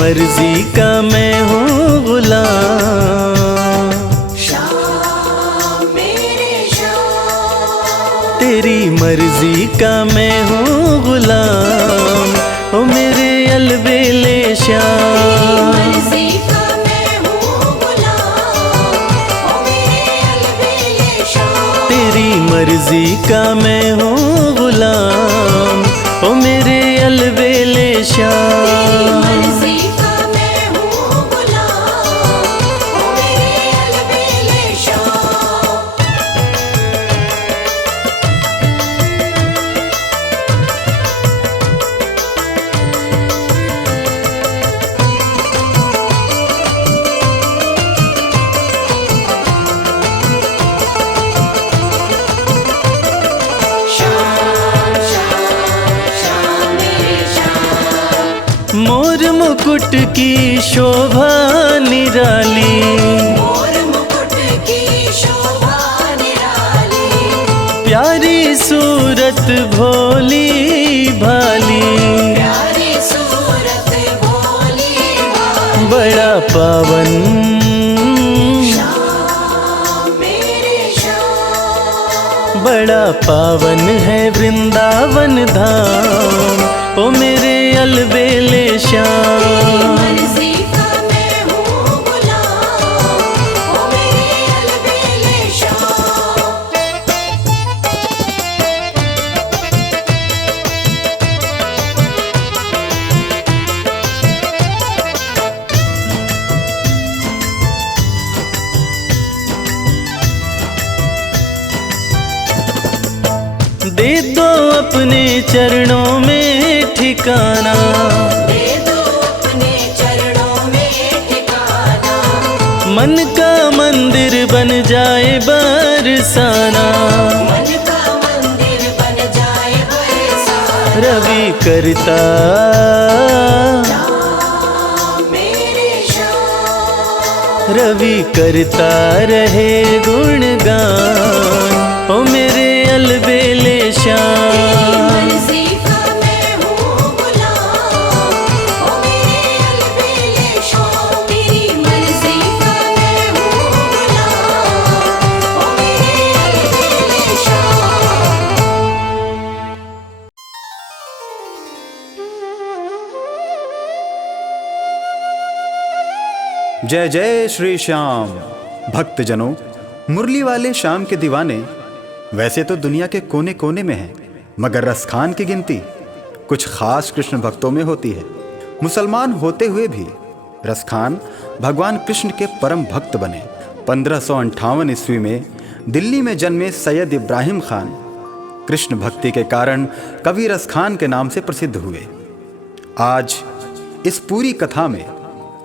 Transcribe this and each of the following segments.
मर्जी का मैं हूँ गुलाम। श्याम मेरे श्याम, तेरी मर्जी का मैं हूँ गुलाम, ओ मेरे अलबेले श्याम। मर्जी का मैं हूँ गुलाम, ओ मेरे अलबेले श्याम। तेरी मर्जी का मैं हूँ गुलाम, ओ मेरे अलबेले श्याम। मर्जी का मैं हूँ गुलाम, ओ मेरे अलबेले श्याम। श्याम श्याम श्याम मेरे श्याम, मोर मुकुट की शोभा निराली, मोर मुकुट की शोभा निराली। प्यारी सूरत भोली भाली, प्यारी सूरत भोली भाली। बड़ा पावन श्याम मेरे श्याम, बड़ा पावन है वृंदावन धाम, ओ मेरे अलबेले श्याम। मर्जी का मैं हूँ गुलाम, ओ मेरे अलबेले श्याम। दे दो अपने चरणों में ठिकाना, दे दो अपने चरणों में ठिकाना। मन का मंदिर बन जाए बरसाना। मन का मंदिर बन जाए बरसाना। रवि करता श्याम मेरे श्याम, रवि करता रहे गुणगान, ओ मेरे अलबेले श्याम। मर्जी का मैं हूँ गुलाम, ओ मेरे अलबेले श्याम। तेरी मर्जी का मैं हूँ गुलाम, ओ मेरे अलबेले श्याम। जय जय श्री श्याम। भक्तजनों, मुरली वाले श्याम के दीवाने वैसे तो दुनिया के कोने कोने में हैं, मगर रसखान की गिनती कुछ खास कृष्ण भक्तों में होती है। मुसलमान होते हुए भी रसखान भगवान कृष्ण के परम भक्त बने। 1558 ईस्वी में दिल्ली में जन्मे सैयद इब्राहिम खान कृष्ण भक्ति के कारण कवि रसखान के नाम से प्रसिद्ध हुए। आज इस पूरी कथा में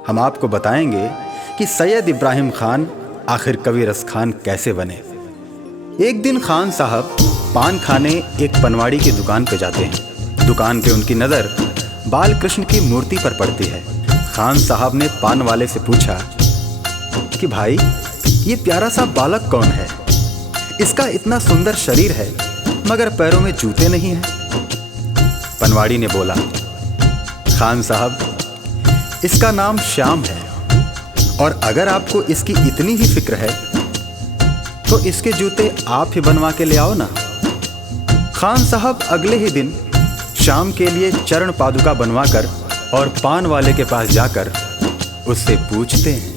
हम आपको बताएंगे कि सैयद इब्राहिम खान आखिर कवि रसखान कैसे बने। एक दिन खान साहब पान खाने एक पनवाड़ी की दुकान पर जाते हैं। दुकान पे उनकी नज़र बाल कृष्ण की मूर्ति पर पड़ती है। खान साहब ने पान वाले से पूछा कि भाई, ये प्यारा सा बालक कौन है? इसका इतना सुंदर शरीर है मगर पैरों में जूते नहीं हैं। पनवाड़ी ने बोला, खान साहब, इसका नाम श्याम है, और अगर आपको इसकी इतनी ही फिक्र है तो इसके जूते आप ही बनवा के ले आओ ना। खान साहब अगले ही दिन श्याम के लिए चरण पादुका बनवाकर और पान वाले के पास जाकर उससे पूछते हैं,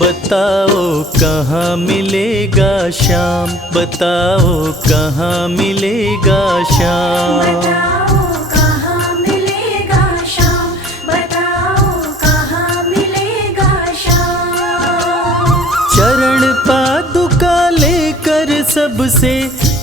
बताओ कहाँ मिलेगा श्याम, बताओ कहाँ मिलेगा श्याम। बताओ कहाँ मिलेगा श्याम, बताओ कहाँ मिलेगा श्याम। चरण पादुका लेकर सबसे,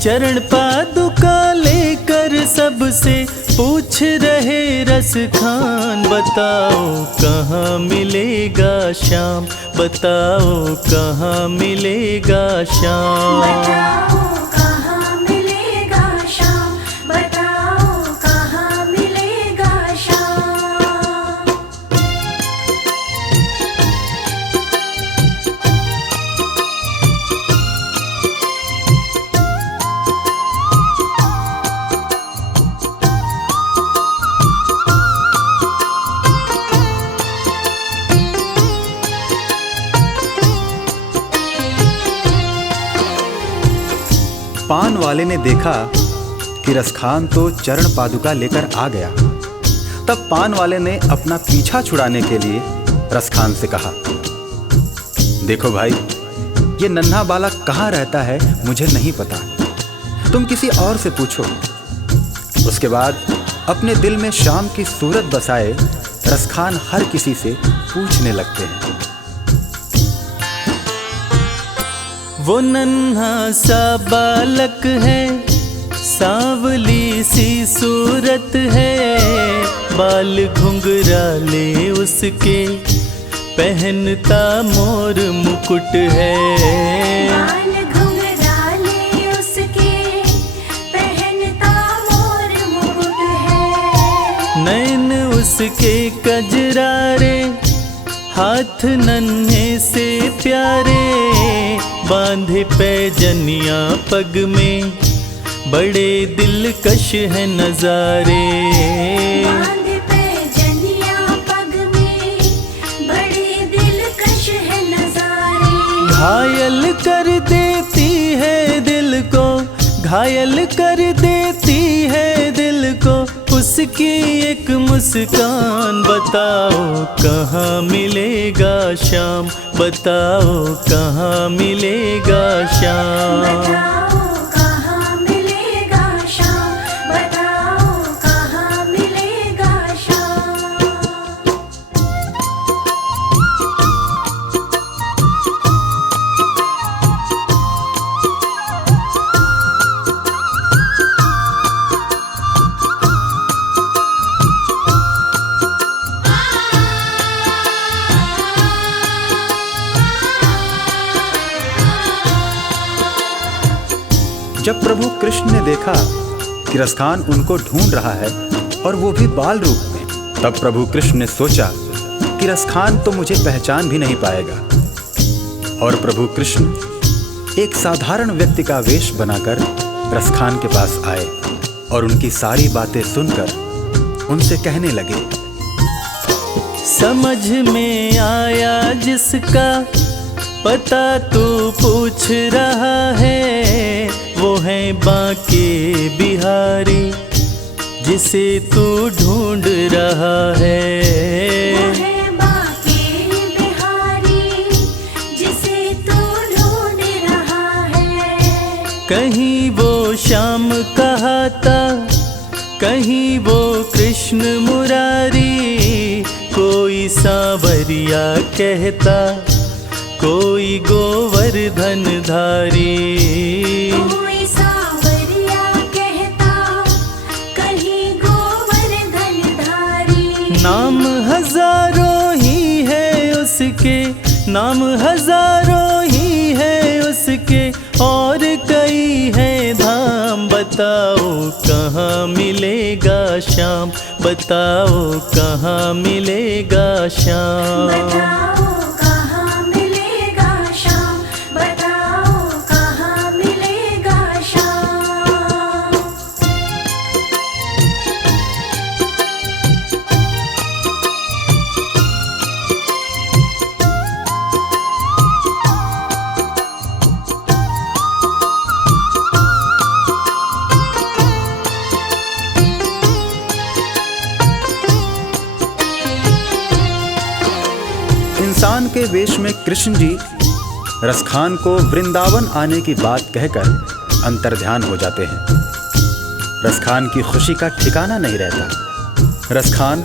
चरण पादुका लेकर सबसे पूछ रहे रसखान, बताओ कहाँ मिलेगा श्याम, बताओ कहाँ मिलेगा श्याम। बताओ कहाँ मिलेगा श्याम, बताओ कहाँ मिलेगा श्याम। पान वाले ने देखा कि रसखान तो चरण पादुका लेकर आ गया। तब पान वाले ने अपना पीछा छुड़ाने के लिए रसखान से कहा, देखो भाई, ये नन्हा बालक कहाँ रहता है मुझे नहीं पता, तुम किसी और से पूछो। उसके बाद अपने दिल में श्याम की सूरत बसाए रसखान हर किसी से पूछने लगते हैं। वो नन्हा सा बालक है, सांवली सी सूरत है, बाल घुंघराले उसके, पहनता मोर मुकुट है। बाल घुंघराले उसके, पहनता मोर मुकुट है। नैन उसके कजरारे, हाथ नन्हे से प्यारे, बांधे पैजनिया पग में, बड़े दिलकश है नजारे। बांधे पैजनिया पग में, बड़े दिलकश है नजारे। घायल कर देती है दिल को, घायल कर देती है दिल को, उसकी एक मुस्कान। बताओ कहाँ मिलेगा श्याम, बताओ कहाँ मिलेगा श्याम। बताओ कहाँ मिलेगा श्याम, बताओ कहाँ मिलेगा श्याम। जब प्रभु कृष्ण ने देखा कि रसखान उनको ढूंढ रहा है और वो भी बाल रूप में, तब प्रभु कृष्ण ने सोचा कि रसखान तो मुझे पहचान भी नहीं पाएगा। और प्रभु कृष्ण एक साधारण व्यक्ति का वेश बनाकर रसखान के पास आए और उनकी सारी बातें सुनकर उनसे कहने लगे, समझ में आया जिसका पता तू पूछ रहा है, वो है बांके बिहारी जिसे तू ढूंढ रहा है। वो है बांके बिहारी जिसे तू ढूंढ रहा है। कहीं वो श्याम कहाता, कहीं वो कृष्ण मुरारी, कोई सांवरिया कहता, कोई गोवर्धन धारी। कोई सांवरिया कहता, कहीं गोवर्धन धारी। नाम हजारों ही है उसके, नाम हजारों ही है उसके, और कई है धाम। बताओ कहाँ मिलेगा श्याम, बताओ कहाँ मिलेगा श्याम। बताओ कहाँ मिलेगा श्याम, बताओ कहाँ मिलेगा श्याम। इंसान के वेश में कृष्ण जी रसखान को वृंदावन आने की बात कहकर अंतर्ध्यान हो जाते हैं। रसखान की खुशी का ठिकाना नहीं रहता। रसखान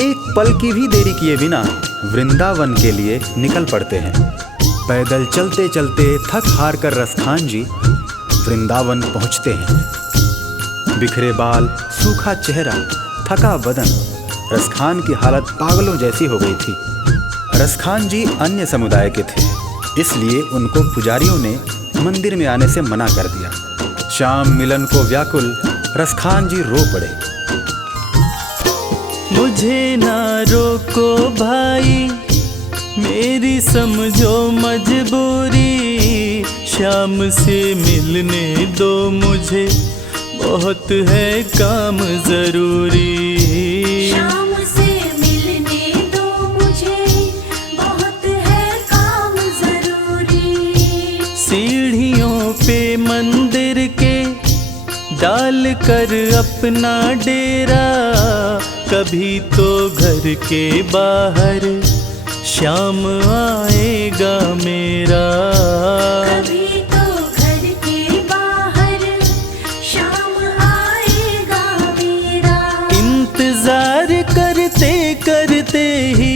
एक पल की भी देरी किए बिना वृंदावन के लिए निकल पड़ते हैं। पैदल चलते चलते थक हार कर रसखान जी वृंदावन पहुंचते हैं। बिखरे बाल, सूखा चेहरा, थका बदन, रसखान की हालत पागलों जैसी हो गई थी। रसखान जी अन्य समुदाय के थे, इसलिए उनको पुजारियों ने मंदिर में आने से मना कर दिया। श्याम मिलन को व्याकुल रसखान जी रो पड़े। मुझे ना रोको भाई, मेरी समझो मजबूरी, श्याम से मिलने दो मुझे, बहुत है काम जरूरी। श्याम से मिलने दो मुझे, बहुत है काम जरूरी। सीढ़ियों पे मंदिर के डाल कर अपना डेरा कभी तो घर के बाहर शाम आएगा मेरा। कभी तो घर के बाहर शाम आएगा मेरा। इंतजार करते करते ही,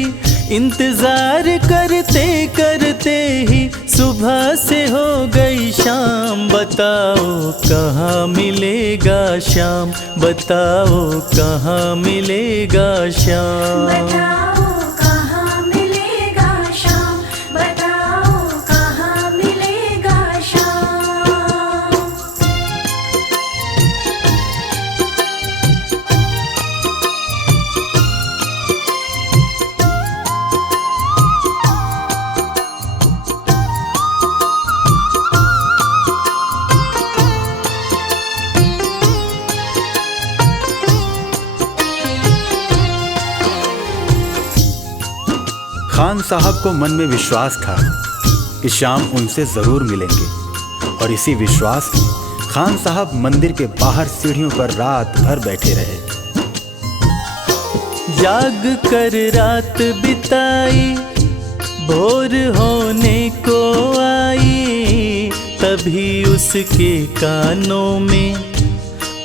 इंतजार करते करते ही सुबह से हो गई शाम। बताओ कहाँ मिलेगा शाम, बताओ कहाँ मिलेगा शाम। बताओ कहाँ मिलेगा शाम, बताओ कहाँ मिलेगा शाम। खान साहब को मन में विश्वास था कि शाम उनसे जरूर मिलेंगे, और इसी विश्वास में खान साहब मंदिर के बाहर सीढ़ियों पर रात भर बैठे रहे। जाग कर रात बिताई, भोर होने को आई, तभी उसके कानों में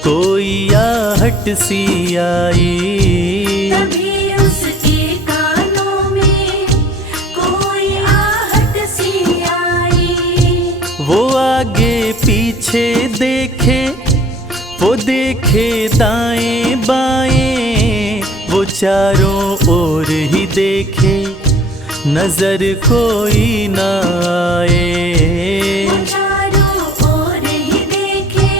कोई आहट सी आई। तभी उसके कानों में कोई आहट सी आई। वो आगे पीछे देखे, वो देखे दाएं बाएं, वो चारों ओर ही देखे नजर कोई ना आए। वो चारों ओर ही देखे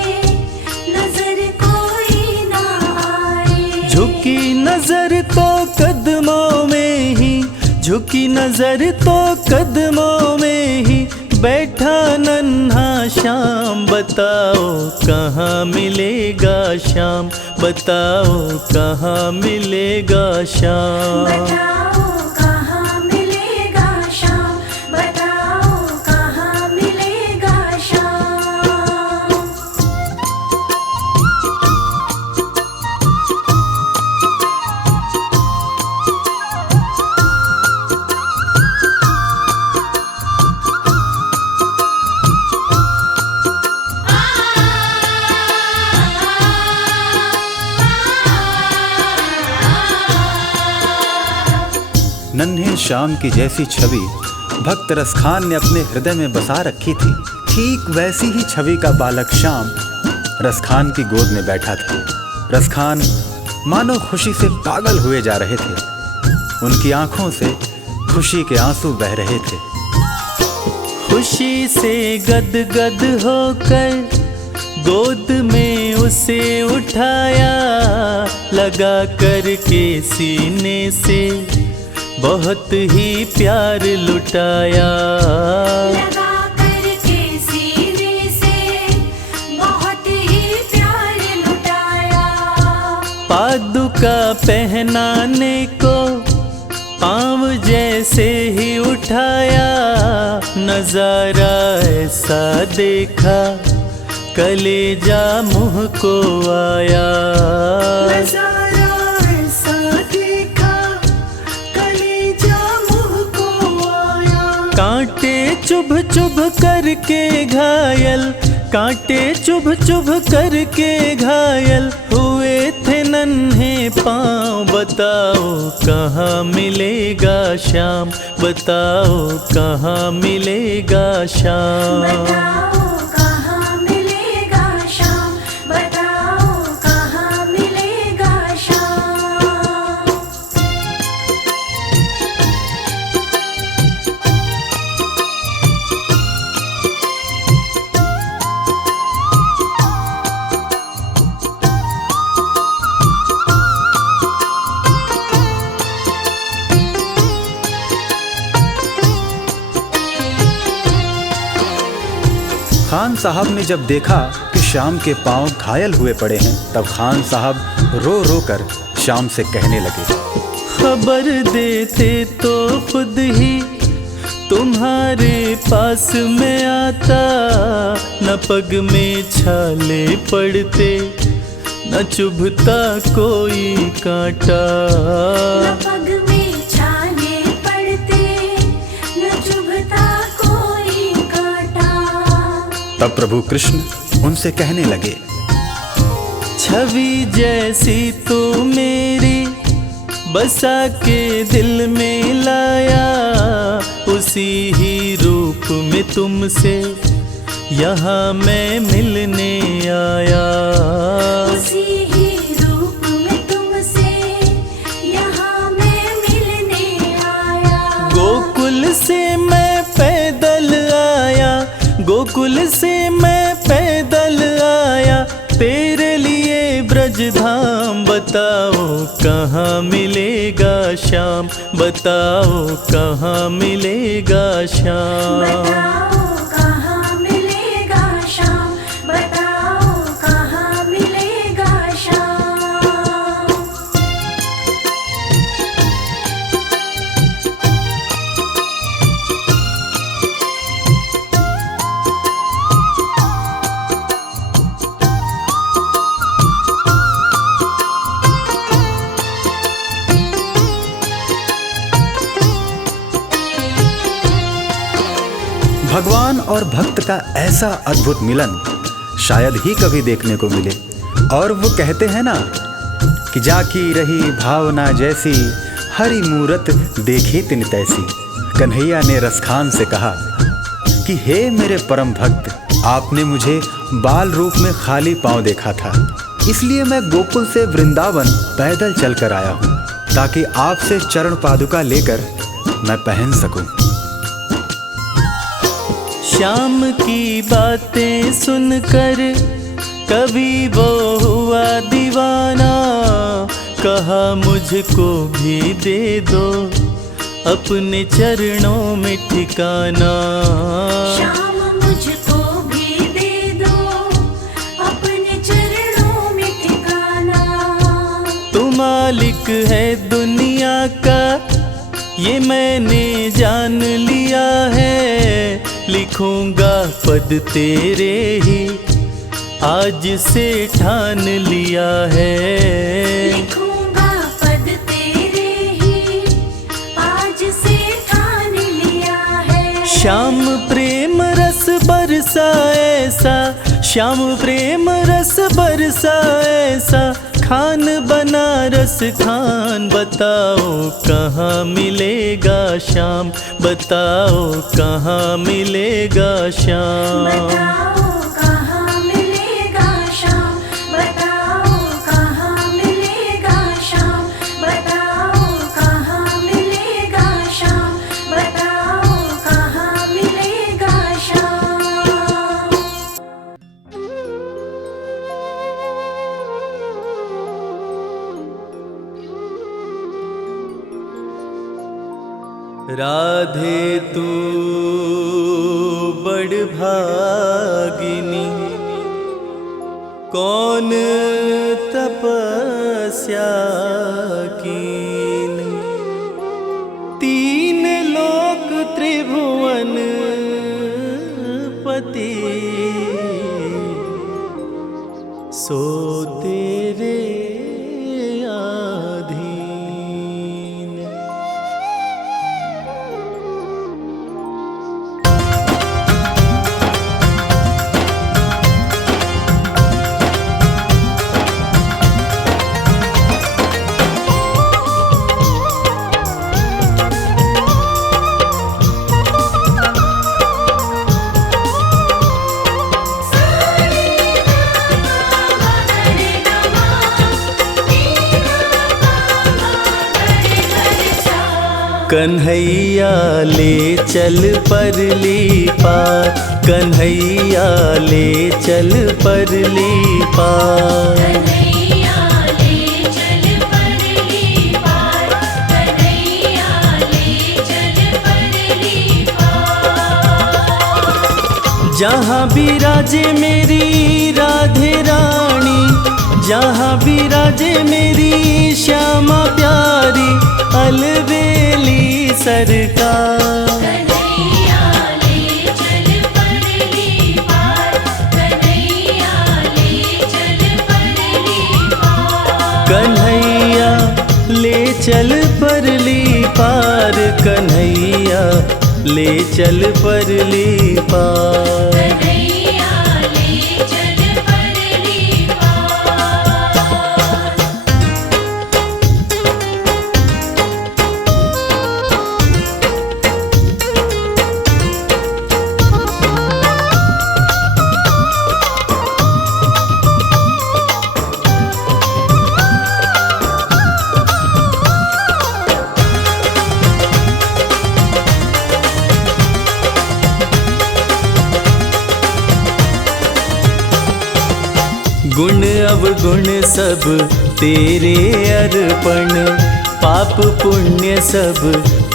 नजर कोई ना आए। झुकी नजर तो कदमों में ही, झुकी नजर तो कदमों में ही बैठा नन्हा श्याम। बताओ कहाँ मिलेगा शाम, बताओ कहाँ मिलेगा शाम। बताओ कहाँ मिलेगा शाम, बताओ कहाँ मिलेगा शाम। नन्हे श्याम की जैसी छवि भक्त रसखान ने अपने हृदय में बसा रखी थी, ठीक वैसी ही छवि का बालक श्याम रसखान की गोद में बैठा था। रसखान मानो खुशी से पागल हुए जा रहे थे, उनकी आंखों से खुशी के आंसू बह रहे थे। खुशी से गदगद होकर गोद में उसे उठाया, लगा करके सीने से बहुत ही प्यार लुटाया। लगा करके सीने से बहुत ही प्यार लुटाया। पादुका पहनाने को पाँव जैसे ही उठाया, नजारा ऐसा देखा कलेजा मुँह को आया। नजारा ऐसा देखा कलेजा मुँह को आया। कांटे चुभ चुभ करके घायल, कांटे चुभ चुभ करके घायल हुए थे नन्हे पाँव। बताओ कहाँ मिलेगा शाम, बताओ कहाँ मिलेगा शाम। बताओ कहाँ मिलेगा शाम, बताओ कहाँ मिलेगा शाम। खान साहब ने जब देखा कि श्याम के पांव घायल हुए पड़े हैं, तब खान साहब रो रो कर श्याम से कहने लगे, खबर देते तो खुद ही तुम्हारे पास में आता, न पग में छाले पड़ते, न चुभता कोई कांटा। न पग में छाले पड़ते, न चुभता कोई कांटा। तब प्रभु कृष्ण उनसे कहने लगे, छवि जैसी तू मेरी बसा के दिल में लाया, उसी ही रूप में तुमसे यहाँ मैं मिलने आया। उसी ही रूप में तुमसे यहाँ मैं मिलने आया। गोकुल से मैं पैदल आया, गोकुल से मैं पैदल आया, तेरे लिए ब्रज धाम। बताओ कहाँ मिलेगा श्याम, बताओ कहाँ मिलेगा श्याम। बताओ कहाँ मिलेगा श्याम, बताओ कहाँ मिलेगा श्याम। भगवान और भक्त का ऐसा अद्भुत मिलन शायद ही कभी देखने को मिले। और वो कहते हैं ना कि जाकी रही भावना जैसी, हरि मूरत देखी तिन तैसी। कन्हैया ने रसखान से कहा कि हे मेरे परम भक्त, आपने मुझे बाल रूप में खाली पांव देखा था, इसलिए मैं गोकुल से वृंदावन पैदल चलकर आया हूँ, ताकि आपसे चरण पादुका लेकर मैं पहन सकूं। श्याम की बातें सुनकर कभी वो हुआ दीवाना, कहा मुझको भी दे दो अपने चरणों में ठिकाना। श्याम मुझको भी दे दो अपने चरणों में ठिकाना। तू मालिक है दुनिया का ये मैंने जान लिया है, लिखूंगा पद तेरे ही आज से ठान लिया है। लिखूंगा पद तेरे ही आज से ठान लिया है। श्याम प्रेम रस बरसा ऐसा, श्याम प्रेम रस बरसा ऐसा, खान बनारस खान। बताओ कहाँ मिलेगा श्याम, बताओ कहाँ मिलेगा श्याम। बताओ कहाँ मिलेगा श्याम, बताओ कहाँ मिलेगा श्याम, बताओ कहाँ मिलेगा श्याम, बताओ कहाँ मिलेगा श्याम। राधे तू बड़ भागिनी, कौन तपस्या कीन, तीन लोक त्रिभुवन पति, सो तेरे आधीन। कन्हैया ले चल परली पार, कन्हैया ले चल परली पार। कन्हैया ले चल परली पार, कन्हैया ले चल परली पार। जहाँ विराजे मेरी राधे रानी, जहाँ विराजे मेरी श्यामा प्यारी, अलबेली सरकार। कन्हैया ले चल परली पार, चल परली पार कन्हैया, ले चल परली पार। कन्हैया ले चल परली पार। गुण अवगुण सब तेरे अर्पण, पाप पुण्य सब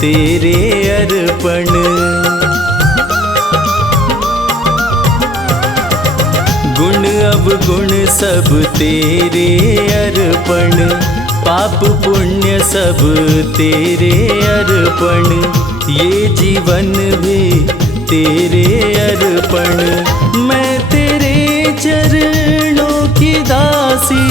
तेरे अर्पण। गुण अवगुण सब तेरे अर्पण, पाप पुण्य सब तेरे अर्पण। ये जीवन भी तेरे अर्पण, मैं तेरे चरणों की दासी,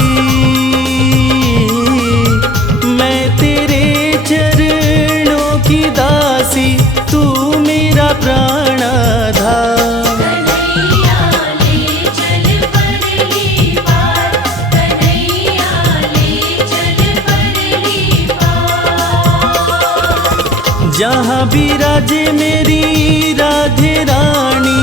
मैं तेरे चरणों की दासी, तू मेरा प्राणाधार। कन्हैया ले चल परली पार। कन्हैया ले चल परली पार। जहाँ विराजे मेरी राधे रानी,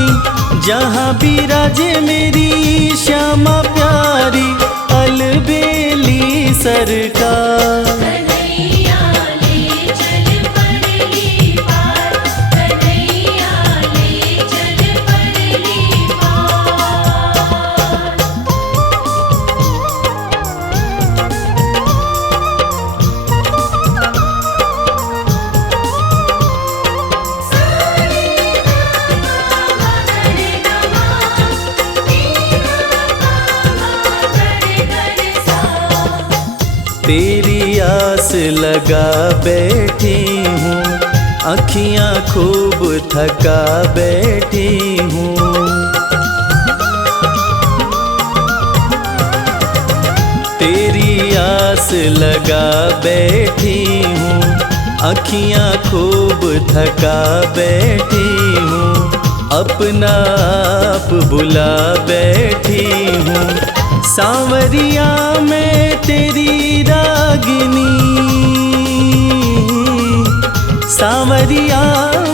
जहाँ विराजे मेरी श्यामा प्यारी, अलबेली सरकार। कन्हैया ले चल परली पार। कन्हैया ले चल परली पार। तेरी आस लगा बैठी हूँ, अखियाँ खूब थका बैठी हूँ। तेरी आस लगा बैठी हूँ, अखियाँ खूब थका बैठी हूँ। अपना आप बुला बैठी हूँ, सांवरिया मैं तेरी रागिनी, सांवरिया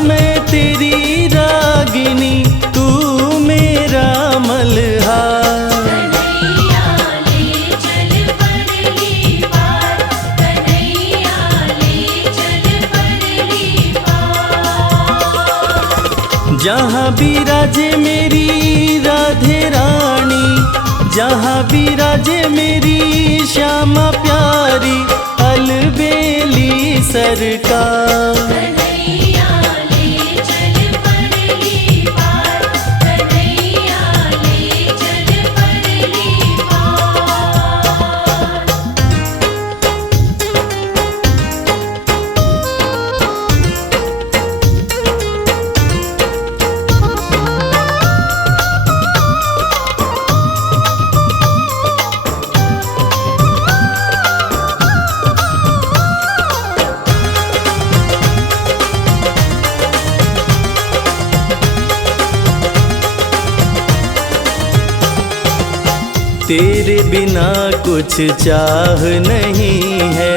मैं तेरी रागिनी, तू मेरा मल्हार। कन्हैया ले चल परली पार। कन्हैया ले चल परली पार। जहाँ विराजे मेरी राधे रानी, जहाँ विराजे मेरी श्यामा प्यारी, अलबेली सरकार। कन्हैया ले चल परली पार। कन्हैया ले चल परली पार। तेरे बिना कुछ चाह नहीं है,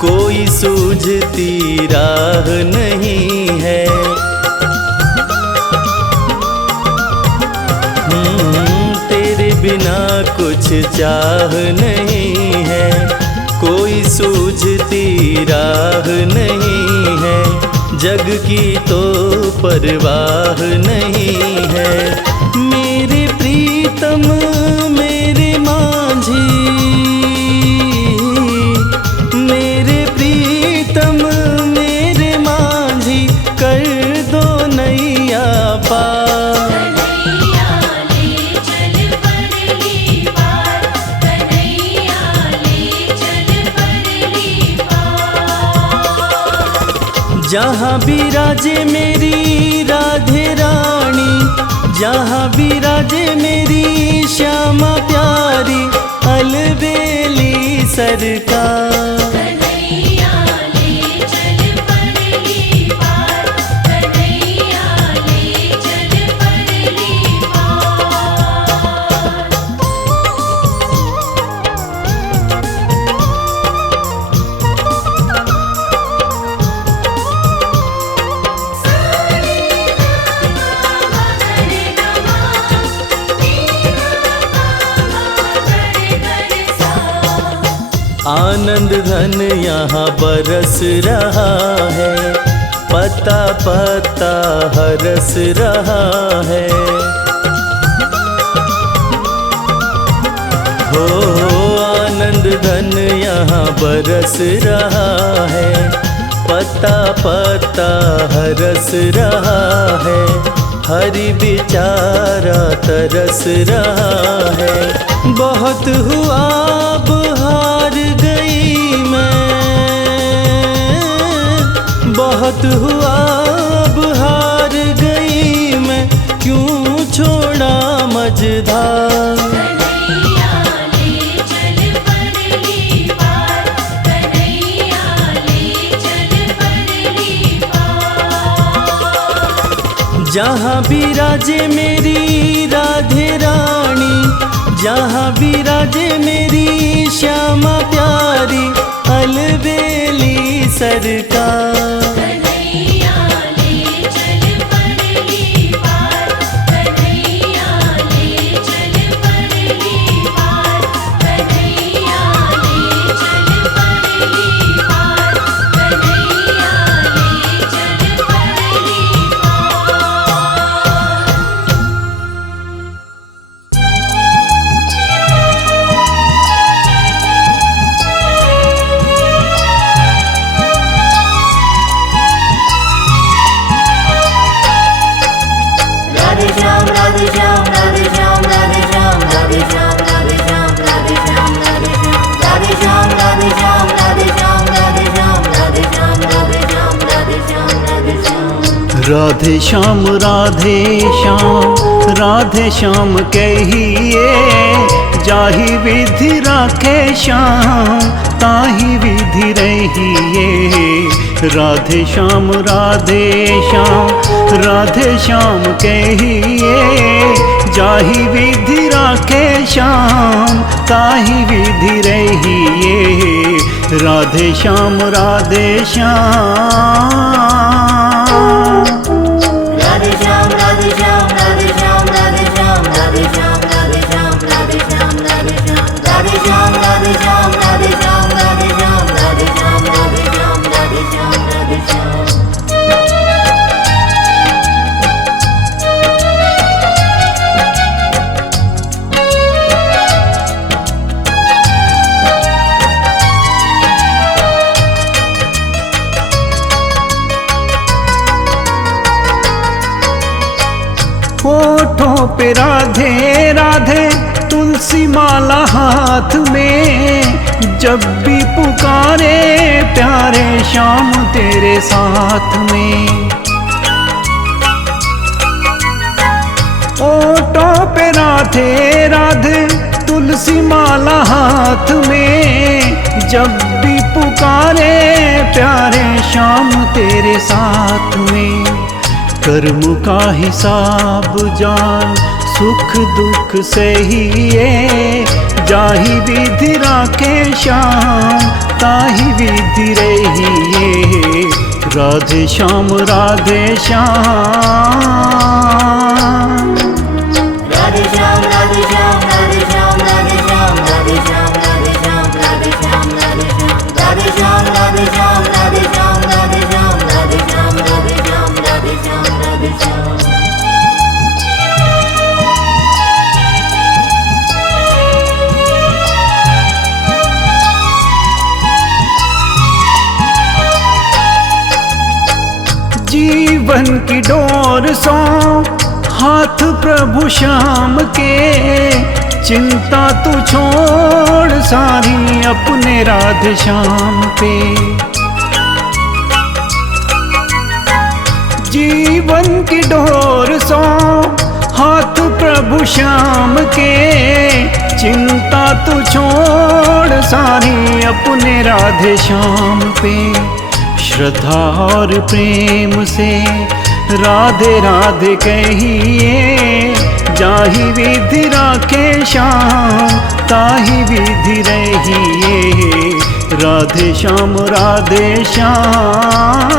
कोई सूझती राह नहीं है। तेरे बिना कुछ चाह नहीं है, कोई सूझती राह नहीं है। जग की तो परवाह नहीं है। मेरे प्रीतम मेरे मांझी, मेरे प्रीतम मेरे मांझी, कर दो नैया पार। कन्हैया ले चल परली पार। कन्हैया ले चल परली पार। जहाँ विराजे मेरी राधे रानी, जहाँ विराजे मेरी श्यामा प्यारी, अलबेली सरकार। कन्हैया आनंद धन यहाँ बरस रहा है, पता पता हरस रहा है। हो आनंद धन यहाँ बरस रहा है, पता पता हरस रहा है। हरि बेचारा तरस रहा है। बहुत हुआ अब हार गई मैं, बहुत हुआ अब हार गई मैं, क्यों छोड़ा मझधार। कन्हैया ले चल परली पार, कन्हैया ले चल परली पार। जहाँ विराजे मेरी राधे रानी, जहाँ विराजे मेरी श्यामा प्यारी, अलबेली सरकार। कन्हैया ले चल परली पार, कन्हैया ले चल परली पार, कन्हैया ले चल परली पार, कन्हैया ले चल परली राधे श्याम राधे श्याम राधे श्याम राधे श्याम राधे श्याम राधे श्याम राधे श्याम राधे श्याम राधे श्याम राधे श्याम राधे श्याम राधे श्याम राधे श्याम राधे श्याम राधे श्याम राधे श्याम राधे श्याम राधे श्याम कहिए, जाहि विधि राखे श्याम ताहि विधि रहिए। राधे श्याम राधे श्याम कहिए, जाहि विधि राखे श्याम ताहि विधि रहिए। राधे श्याम राधे श्याम राधे श्याम राधे श्याम राधे श्याम राधे श्याम राधे श्याम राधे श्याम राधे श्याम राधे श्याम राधे श्याम राधे श्याम राधे श्याम राधे श्याम राधे श्याम राधे श्याम राधे श्याम राधे श्याम। होठों पे राधे राधे तुलसी माला हाथ में, जब भी पुकारे प्यारे श्याम तेरे साथ में। होठों पे राधे राधे तुलसी माला हाथ में, जब भी पुकारे प्यारे श्याम तेरे साथ में। कर्म का हिसाब जान सुख दुख सहिए, जाहि विधि राखे श्याम ताहि विधि रहिए। राधे श्याम राधे श्याम राधे श्याम राधे श्याम राधे श्याम राधे श्याम राधे श्याम राधे श्याम राधे श्याम राधे श्याम राधे श्याम राधे श्याम राधे श्याम राधे श्याम राधे श्याम राधे श्याम राधे श्याम राधे श्याम। जीवन की डोर सो हाथ प्रभु श्याम के, चिंता तू छोड़ सारी अपने राधे श्याम पे। जीवन की डोर सो हाथ प्रभु श्याम के, चिंता तू छोड़ सारी अपने राधे श्याम पे। श्रद्धा और प्रेम से राधे राधे कहिए, जाहि विधि राखे श्याम ताहि विधि रहिए। राधे श्याम राधे श्याम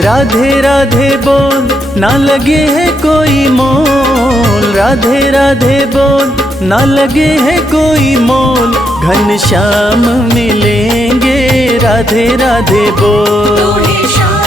राधे राधे बोल ना लगे है कोई मोल, राधे राधे बोल ना लगे है कोई मोल, घनश्याम मिलेंगे राधे राधे बोल। तोहे श्याम